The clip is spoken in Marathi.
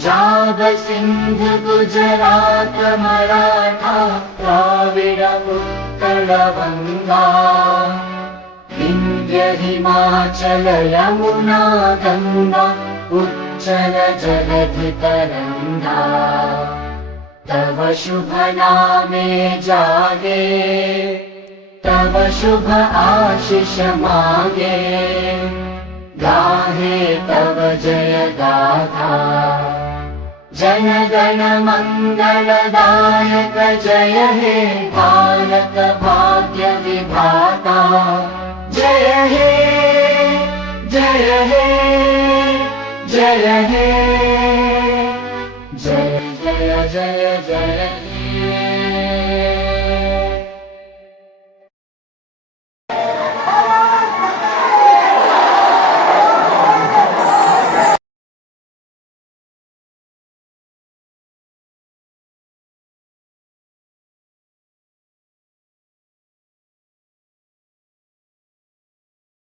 पंजाब सिंध गुजरात मराठा द्राविड उत्कल गंगा विंध्य हिमाचल यमुना गंगा उच्चल जलधि तरंगा तव शुभ नामे जागे तव शुभ आशीष मागे गाहे तव जय गाथा जन गण मंगलदायक जय हे भारत भाग्य विधाता जय हे जय हे जय हे जय जय जय जय